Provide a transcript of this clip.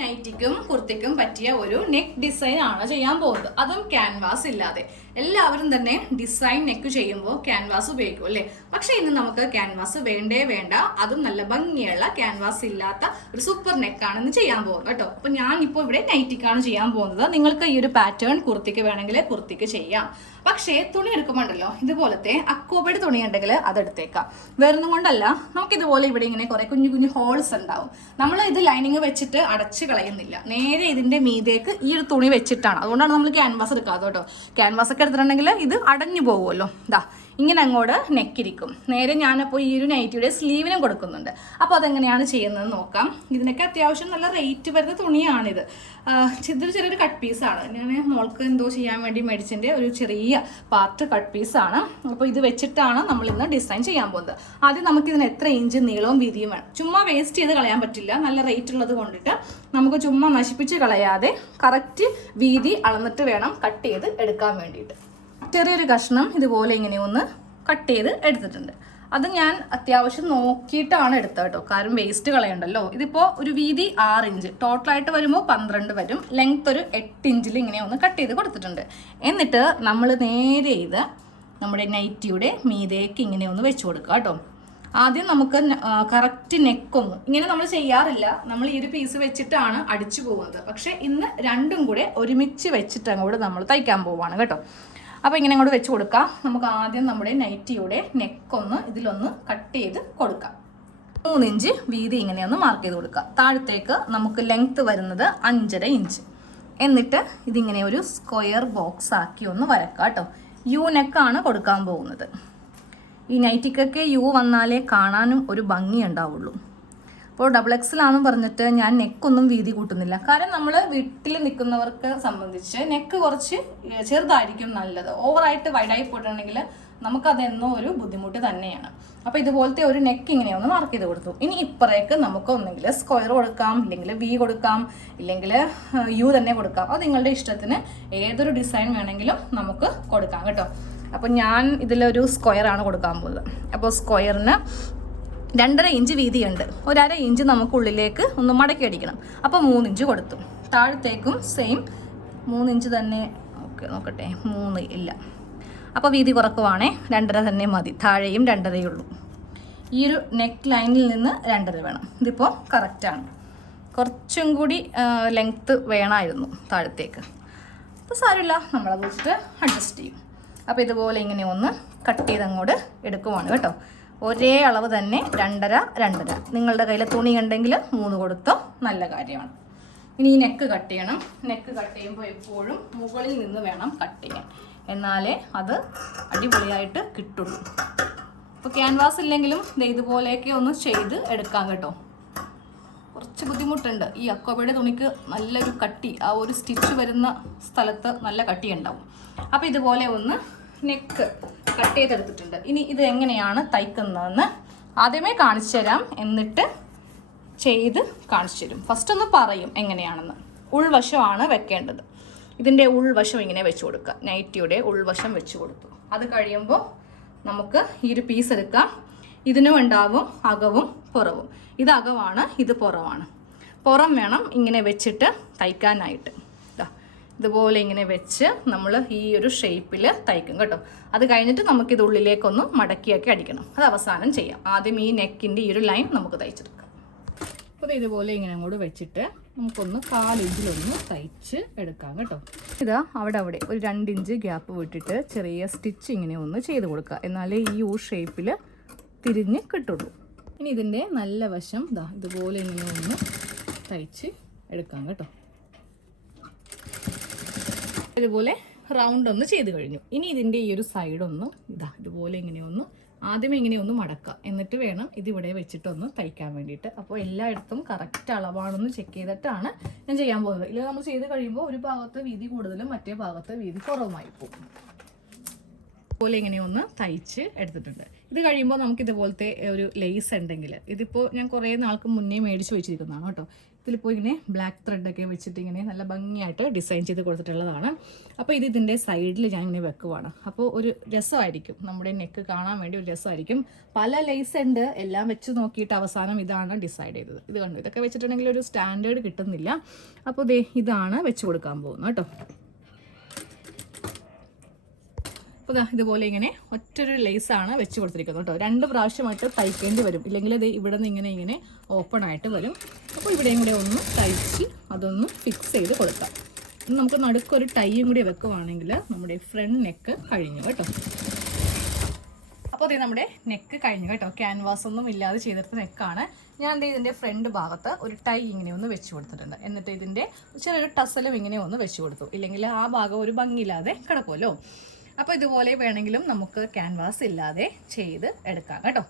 നൈറ്റിക്കും കുർത്തിക്കും പറ്റിയ ഒരു neck design ആണ് ചെയ്യാൻ പോകുന്നത്. അതും ക്യാൻവാസ് ഇല്ലാതെ. എല്ലാവരും തന്നെ ഡിസൈൻ നെക്ക് ചെയ്യുമ്പോൾ ക്യാൻവാസ് ഉപയോഗിക്കും അല്ലേ? പക്ഷെ ഇന്ന് നമുക്ക് ക്യാൻവാസ് വേണ്ടേ വേണ്ട അതും നല്ല ഭംഗിയുള്ള ക്യാൻവാസ് ഇല്ലാത്ത ഒരു സൂപ്പർ നെക്കാണ് ഇന്ന് ചെയ്യാൻ പോകുന്നത് കേട്ടോ. അപ്പൊ ഞാൻ ഇപ്പോൾ ഇവിടെ നൈറ്റിക്കാണ് ചെയ്യാൻ പോകുന്നത്. നിങ്ങൾക്ക് ഈ ഒരു പാറ്റേൺ കുർത്തിക്ക് വേണമെങ്കിൽ കുർത്തിക്ക് ചെയ്യാം. പക്ഷേ തുണി എടുക്കുമ്പോണ്ടല്ലോ ഇതുപോലത്തെ അക്കോബയുടെ തുണി ഉണ്ടെങ്കിൽ അതെടുത്തേക്കാം. വേറൊന്നും കൊണ്ടല്ല നമുക്ക് ഇതുപോലെ ഇവിടെ ഇങ്ങനെ കുറെ കുഞ്ഞു കുഞ്ഞു ഹോൾസ് ഉണ്ടാവും. നമ്മൾ ഇത് ലൈനിങ് വെച്ചിട്ട് അടച്ച് കളയുന്നില്ല. നേരെ ഇതിന്റെ മീതേക്ക് ഈ ഒരു തുണി വെച്ചിട്ടാണ്. അതുകൊണ്ടാണ് നമ്മൾ ക്യാൻവാസ് എടുക്കാതെ കേട്ടോ. ക്യാൻവാസ് ഒക്കെ എടുത്തിട്ടുണ്ടെങ്കിൽ ഇത് അടഞ്ഞു പോകുമല്ലോ. ഇതാ ഇങ്ങനെ അങ്ങോട്ട് നെക്കിരിക്കും. നേരെ ഞാനപ്പോൾ ഈ ഒരു നൈറ്റിയുടെ സ്ലീവിനും കൊടുക്കുന്നുണ്ട്. അപ്പോൾ അതെങ്ങനെയാണ് ചെയ്യുന്നത് നോക്കാം. ഇതിനൊക്കെ അത്യാവശ്യം നല്ല റേറ്റ് വരുന്ന തുണിയാണിത്. ഇതൊരു ചെറിയൊരു കട്ട് പീസാണ് ഞാൻ മോൾക്ക് എന്തോ ചെയ്യാൻ വേണ്ടി മേടിച്ചതിന്റെ ഒരു ചെറിയ പാർട്ട് കട്ട് പീസാണ് അപ്പോൾ ഇത് വെച്ചിട്ടാണ് നമ്മൾ ഇന്ന് ഡിസൈൻ ചെയ്യാൻ പോകുന്നത്. ആദ്യം നമുക്കിതിന് എത്ര ഇഞ്ച് നീളവും വീതിയും വേണം. ചുമ്മാ വേസ്റ്റ് ചെയ്ത് കളയാൻ പറ്റില്ല. നല്ല റേറ്റ് ഉള്ളത് കൊണ്ടിട്ട് നമുക്ക് ചുമ്മാ നശിപ്പിച്ച് കളയാതെ കറക്റ്റ് വീതി അളന്നിട്ട് വേണം കട്ട് ചെയ്ത് എടുക്കാൻ വേണ്ടിയിട്ട്. ചെറിയൊരു കഷ്ണം ഇതുപോലെ ഇങ്ങനെ ഒന്ന് കട്ട് ചെയ്ത് എടുത്തിട്ടുണ്ട്. അത് ഞാൻ അത്യാവശ്യം നോക്കിയിട്ടാണ് എടുത്തത് കേട്ടോ. കാരണം വേസ്റ്റ് കളയണ്ടല്ലോ. ഇതിപ്പോൾ ഒരു വീതി ആറ് ഇഞ്ച് ടോട്ടലായിട്ട് വരുമ്പോൾ പന്ത്രണ്ട് വരും. ലെങ്ത് ഒരു എട്ട് ഇഞ്ചിൽ ഇങ്ങനെ ഒന്ന് കട്ട് ചെയ്ത് കൊടുത്തിട്ടുണ്ട്. എന്നിട്ട് നമ്മൾ നേരെ ഇത് നമ്മുടെ നൈറ്റിയുടെ മീതേക്ക് ഇങ്ങനെ ഒന്ന് വെച്ച് കൊടുക്കുക കേട്ടോ. ആദ്യം നമുക്ക് കറക്റ്റ് നെക്കൊന്ന് ഇങ്ങനെ നമ്മൾ ചെയ്യാറില്ല. നമ്മൾ ഈ ഒരു പീസ് വെച്ചിട്ടാണ് അടിച്ചു പോകുന്നത്. പക്ഷേ ഇന്ന് രണ്ടും കൂടെ ഒരുമിച്ച് വെച്ചിട്ട് അങ്ങോട്ട് നമ്മൾ തയ്ക്കാൻ പോവാണ് കേട്ടോ. അപ്പോൾ ഇങ്ങനെ അങ്ങോട്ട് വെച്ച് കൊടുക്കാം. നമുക്ക് ആദ്യം നമ്മുടെ നൈറ്റിയുടെ നെക്കൊന്ന് ഇതിലൊന്ന് കട്ട് ചെയ്ത് കൊടുക്കാം. മൂന്ന് ഇഞ്ച് വീതി ഇങ്ങനെയൊന്ന് മാർക്ക് ചെയ്ത് കൊടുക്കുക താഴത്തേക്ക് നമുക്ക് ലെങ്ത് വരുന്നത് അഞ്ചര ഇഞ്ച് എന്നിട്ട് ഇതിങ്ങനെ ഒരു സ്ക്വയർ ബോക്സ് ആക്കി ഒന്ന് വരക്കാം കേട്ടോ. യു നെക്കാണ് കൊടുക്കാൻ പോകുന്നത്. ഈ നൈറ്റിക്കൊക്കെ യു വന്നാലേ കാണാനും ഒരു ഭംഗി ഉണ്ടാവുള്ളൂ. അപ്പോൾ ഡബിൾ എക്സലാണെന്ന് പറഞ്ഞിട്ട് ഞാൻ നെക്കൊന്നും വീതി കൂട്ടുന്നില്ല. കാരണം നമ്മൾ വീട്ടിൽ നിൽക്കുന്നവർക്ക് സംബന്ധിച്ച് നെക്ക് കുറച്ച് ചെറുതായിരിക്കും നല്ലത്. ഓവറായിട്ട് വൈഡായി പോയിട്ടുണ്ടെങ്കിൽ നമുക്കതെന്നോ ഒരു ബുദ്ധിമുട്ട് തന്നെയാണ്. അപ്പോൾ ഇതുപോലത്തെ ഒരു നെക്ക് ഇങ്ങനെ ഒന്ന് മാർക്ക് ചെയ്ത് കൊടുത്തു. ഇനി ഇപ്പറേക്ക് നമുക്ക് ഒന്നെങ്കിൽ സ്ക്വയർ കൊടുക്കാം ഇല്ലെങ്കിൽ വി കൊടുക്കാം ഇല്ലെങ്കിൽ യു തന്നെ കൊടുക്കാം. അത് നിങ്ങളുടെ ഇഷ്ടത്തിന് ഏതൊരു ഡിസൈൻ വേണമെങ്കിലും നമുക്ക് കൊടുക്കാം കേട്ടോ. അപ്പോൾ ഞാൻ ഇതിലൊരു സ്ക്വയർ ആണ് കൊടുക്കാൻ പോകുന്നത്. അപ്പോൾ സ്ക്വയറിന് രണ്ടര ഇഞ്ച് വീതിയുണ്ട്. ഒരര ഇഞ്ച് നമുക്ക് ഉള്ളിലേക്ക് ഒന്ന് മടക്കി അടിക്കണം. അപ്പോൾ മൂന്നിഞ്ച് കൊടുത്തു. താഴത്തേക്കും സെയിം മൂന്നിഞ്ച് തന്നെ ഓക്കെ നോക്കട്ടെ. മൂന്ന് ഇല്ല. അപ്പോൾ വീതി കുറക്കുവാണേ. രണ്ടര തന്നെ മതി. താഴെയും രണ്ടരയുള്ളൂ ഈ ഒരു നെക്ക് ലൈനിൽ നിന്ന് രണ്ടര വേണം. ഇതിപ്പോൾ കറക്റ്റാണ് കുറച്ചും കൂടി ലെങ്ത്ത് വേണമായിരുന്നു താഴത്തേക്ക്. അപ്പോൾ സാരമില്ല. നമ്മളത് വെച്ചിട്ട് അഡ്ജസ്റ്റ് ചെയ്യും. അപ്പോൾ ഇതുപോലെ ഇങ്ങനെ ഒന്ന് കട്ട് ചെയ്ത് അങ്ങോട്ട് എടുക്കുവാണ് കേട്ടോ. ഒരേ അളവ് തന്നെ രണ്ടര രണ്ടര. നിങ്ങളുടെ കയ്യിൽ തുണി ഉണ്ടെങ്കിൽ മൂന്ന് കൊടുത്തോ? നല്ല കാര്യമാണ്. ഇനി ഈ നെക്ക് കട്ട് ചെയ്യണം. നെക്ക് കട്ട് ചെയ്യുമ്പോൾ എപ്പോഴും മുകളിൽ നിന്ന് വേണം കട്ട് ചെയ്യാൻ. എന്നാലേ അത് അടിപൊളിയായിട്ട് കിട്ടുള്ളൂ. ഇപ്പോൾ ക്യാൻവാസ് ഇല്ലെങ്കിലും ഇതുപോലെയൊക്കെ ഒന്ന് ചെയ്ത് എടുക്കാം കേട്ടോ. കുറച്ച് ബുദ്ധിമുട്ടുണ്ട്. ഈ അക്കോബയുടെ തുണിക്ക് നല്ലൊരു കട്ടി ആ ഒരു സ്റ്റിച്ച് വരുന്ന സ്ഥലത്ത് നല്ല കട്ടി ഉണ്ടാവും അപ്പോൾ ഇതുപോലെ ഒന്ന് നെക്ക് കട്ട് ചെയ്തെടുത്തിട്ടുണ്ട്. ഇനി ഇത് എങ്ങനെയാണ് തയ്ക്കുന്നതെന്ന് ആദ്യമേ കാണിച്ചു തരാം. എന്നിട്ട് ചെയ്ത് കാണിച്ചു തരും. ഫസ്റ്റ് ഒന്ന് പറയും എങ്ങനെയാണെന്ന്. ഉൾവശമാണ് വെക്കേണ്ടത്. ഇതിന്റെ ഉൾവശം ഇങ്ങനെ വെച്ച് കൊടുക്കുക. നൈറ്റിയുടെ ഉൾവശം വെച്ച് കൊടുത്തു. അത് കഴിയുമ്പോൾ നമുക്ക് ഈ ഒരു പീസ് എടുക്കാം. ഇതിനും ഉണ്ടാവും അകവും പുറവും. ഇത് അകവാണ് ഇത് പുറവാണ്. പുറം വേണം ഇങ്ങനെ വെച്ചിട്ട് തയ്ക്കാനായിട്ട്. ഇതുപോലെ ഇങ്ങനെ വെച്ച് നമ്മൾ ഈ ഒരു ഷേപ്പിൽ തയ്ക്കും കേട്ടോ. അത് കഴിഞ്ഞിട്ട് നമുക്ക് ഇത് ഉള്ളിലേക്കൊന്ന് മടക്കിയാക്കി അടിക്കണം. അത് അവസാനം ചെയ്യാം. ആദ്യം ഈ നെക്കിന്റെ ഈ ഒരു ലൈൻ നമുക്ക് തയ്ച്ചെടുക്കാം. അപ്പോൾ ഇതുപോലെ ഇങ്ങനെ അങ്ങോട്ട് വെച്ചിട്ട് നമുക്കൊന്ന് കാലിഞ്ചിലൊന്ന് തയ്ച്ച് എടുക്കാം കേട്ടോ. ഇതാ അവിടെ അവിടെ ഒരു രണ്ട് ഇഞ്ച് ഗ്യാപ്പ് വിട്ടിട്ട് ചെറിയ സ്റ്റിച്ച് ഇങ്ങനെ ഒന്ന് ചെയ്ത് കൊടുക്കുക. എന്നാലേ ഈ യു ഷേപ്പിൽ തിരിഞ്ഞ് കിട്ടുള്ളൂ. ഇനി ഇതിന്റെ നല്ല വശം ഇതാ ഇതുപോലെ ഇങ്ങനെ ഒന്ന് തയ്ച്ച് എടുക്കാം കേട്ടോ. ഇതുപോലെ റൗണ്ട് ഒന്ന് ചെയ്ത് കഴിഞ്ഞു. ഇനി ഇതിന്റെ ഈ ഒരു സൈഡ് ഒന്ന് ഇതാ ഇതുപോലെ ഇങ്ങനെയൊന്ന് ആദ്യം ഇങ്ങനെയൊന്ന് മടക്കുക. എന്നിട്ട് വേണം ഇത് ഇവിടെ വെച്ചിട്ടൊന്ന് തയ്ക്കാൻ വേണ്ടിയിട്ട്. അപ്പോൾ എല്ലായിടത്തും കറക്റ്റ് അളവാണെന്ന് ചെക്ക് ചെയ്തിട്ടാണ് ഞാൻ ചെയ്യാൻ പോകുന്നത്. ഇല്ല നമ്മൾ ചെയ്ത് കഴിയുമ്പോൾ ഒരു ഭാഗത്ത് വീതി കൂടുതലും മറ്റേ ഭാഗത്ത് വീതി കുറവുമായി പോകും. ഇതുപോലെ ഇങ്ങനെ ഒന്ന് തയ്ച്ച് എടുത്തിട്ടുണ്ട്. ഇത് കഴിയുമ്പോൾ നമുക്ക് ഇതുപോലത്തെ ഒരു ലേസ് ഉണ്ടെങ്കിൽ ഇതിപ്പോൾ ഞാൻ കുറേ നാൾക്ക് മുന്നേ മേടിച്ച് വെച്ചിരിക്കുന്നതാണ് കേട്ടോ. ഇതിലിപ്പോൾ ഇങ്ങനെ ബ്ലാക്ക് ത്രെഡൊക്കെ വെച്ചിട്ട് ഇങ്ങനെ നല്ല ഭംഗിയായിട്ട് ഡിസൈൻ ചെയ്ത് കൊടുത്തിട്ടുള്ളതാണ്. അപ്പോൾ ഇത് ഇതിന്റെ സൈഡിൽ ഞാൻ ഇങ്ങനെ വെക്കുവാണ്. അപ്പോൾ ഒരു രസമായിരിക്കും. നമ്മുടെ നെക്ക് കാണാൻ വേണ്ടി ഒരു രസമായിരിക്കും. പല ലേസ് ഉണ്ട്. എല്ലാം വെച്ച് നോക്കിയിട്ട് അവസാനം ഇതാണ് ഡിസൈഡ് ചെയ്തത്. ഇത് കണ്ടു? ഇതൊക്കെ വെച്ചിട്ടുണ്ടെങ്കിൽ ഒരു സ്റ്റാൻഡേർഡ് കിട്ടുന്നില്ല. അപ്പോൾ ഇതാണ് വെച്ച് കൊടുക്കാൻ പോകുന്നത് കേട്ടോ. അപ്പോൾ ഇതുപോലെ ഇങ്ങനെ ഒറ്റൊരു ലേസാണ് വെച്ച് കൊടുത്തിരിക്കുന്നത് കേട്ടോ. രണ്ട് പ്രാവശ്യമായിട്ട് തയ്ക്കേണ്ടി വരും. ഇല്ലെങ്കിൽ ഇത് ഇവിടെ നിന്ന് ഇങ്ങനെ ഇങ്ങനെ ഓപ്പൺ ആയിട്ട് വരും. അപ്പോൾ ഇവിടെയും കൂടെ ഒന്ന് തയ്ച്ച് അതൊന്ന് ഫിക്സ് ചെയ്ത് കൊടുക്കാം. നമുക്ക് നടുക്കൊരു ടൈയും കൂടി വെക്കുവാണെങ്കിൽ നമ്മുടെ ഫ്രണ്ട് നെക്ക് കഴിഞ്ഞു കേട്ടോ. അപ്പോൾ ഇത് നമ്മുടെ നെക്ക് കഴിഞ്ഞു കേട്ടോ. ക്യാൻവാസ് ഒന്നും ഇല്ലാതെ ചെയ്തെടുത്ത നെക്കാണ് ഞാൻ ദേ ഇതിന്റെ ഫ്രണ്ട് ഭാഗത്ത് ഒരു ടൈ ഇങ്ങനെ ഒന്ന് വെച്ച് കൊടുത്തിട്ടുണ്ട്. എന്നിട്ട് ഇതിന്റെ ചെറിയൊരു ടസലും ഇങ്ങനെ ഒന്ന് വെച്ച് കൊടുത്തു. ഇല്ലെങ്കിൽ ആ ഭാഗം ഒരു ഭംഗിയില്ലാതെ കിടക്കുമല്ലോ. അപ്പോൾ ഇതുപോലെ വേണമെങ്കിലും നമുക്ക് ക്യാൻവാസ് ഇല്ലാതെ ചെയ്ത് എടുക്കാം കേട്ടോ.